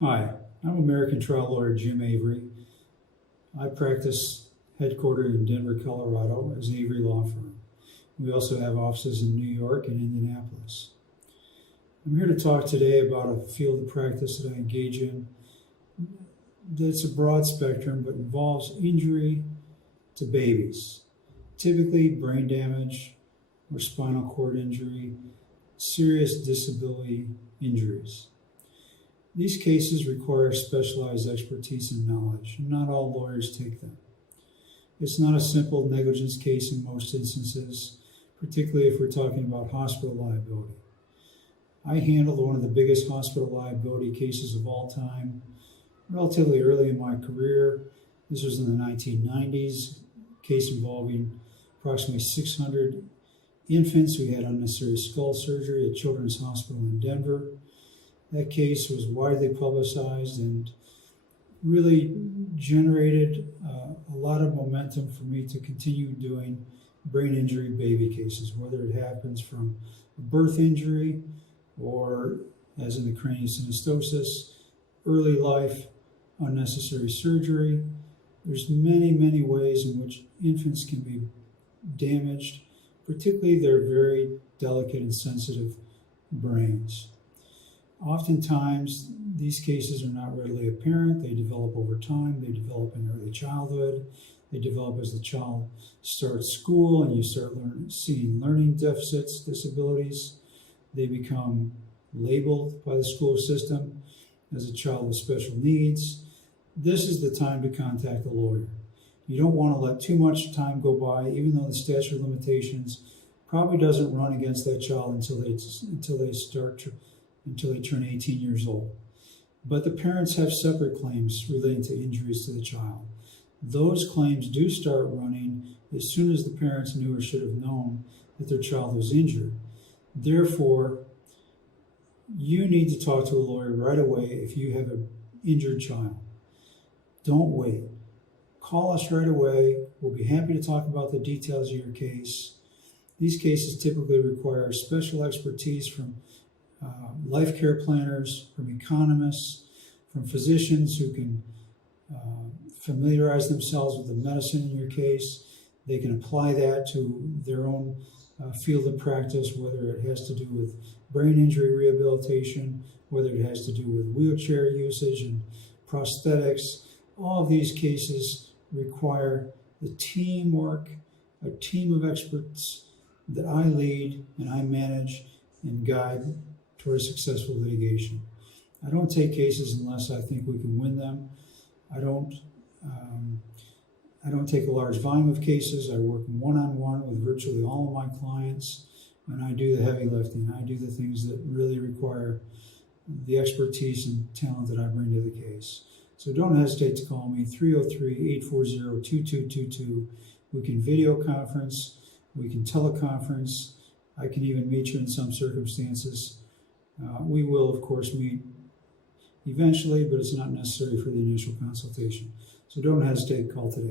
Hi, I'm American trial lawyer Jim Avery. I practice headquartered in Denver, Colorado as Avery Law Firm. We also have offices in New York and Indianapolis. I'm here to talk today about a field of practice that I engage in that's a broad spectrum but involves injury to babies, typically brain damage or spinal cord injury, serious disability injuries. These cases require specialized expertise and knowledge. Not all lawyers take them. It's not a simple negligence case in most instances, particularly if we're talking about hospital liability. I handled one of the biggest hospital liability cases of all time relatively early in my career. This was in the 1990s, a case involving approximately 600 infants. We had unnecessary skull surgery at Children's Hospital in Denver. That case was widely publicized and really generated a lot of momentum for me to continue doing brain injury baby cases, whether it happens from a birth injury or, as in the craniosynostosis, early life, unnecessary surgery. There's many ways in which infants can be damaged, particularly their very delicate and sensitive brains. Oftentimes, these cases are not readily apparent. They develop over time. They develop in early childhood. They develop as the child starts school and you start seeing learning deficits, disabilities. They become labeled by the school system as a child with special needs. This is the time to contact a lawyer. You don't want to let too much time go by, even though the statute of limitations probably doesn't run against that child until they turn 18 years old. But the parents have separate claims relating to injuries to the child. Those claims do start running as soon as the parents knew or should have known that their child was injured. Therefore, you need to talk to a lawyer right away if you have an injured child. Don't wait. Call us right away. We'll be happy to talk about the details of your case. These cases typically require special expertise from life care planners, from economists, from physicians who can familiarize themselves with the medicine in your case. They can apply that to their own field of practice, whether it has to do with brain injury rehabilitation, whether it has to do with wheelchair usage and prosthetics. All of these cases require the teamwork, a team of experts that I lead and I manage and guide toward successful litigation. I don't take cases unless I think we can win them. I don't take a large volume of cases. I work one-on-one with virtually all of my clients, and I do the heavy lifting. I do the things that really require the expertise and talent that I bring to the case. So don't hesitate to call me, 303-840-2222. We can video conference, we can teleconference, I can even meet you in some circumstances. We will, of course, meet eventually, but it's not necessary for the initial consultation. So don't hesitate to call today.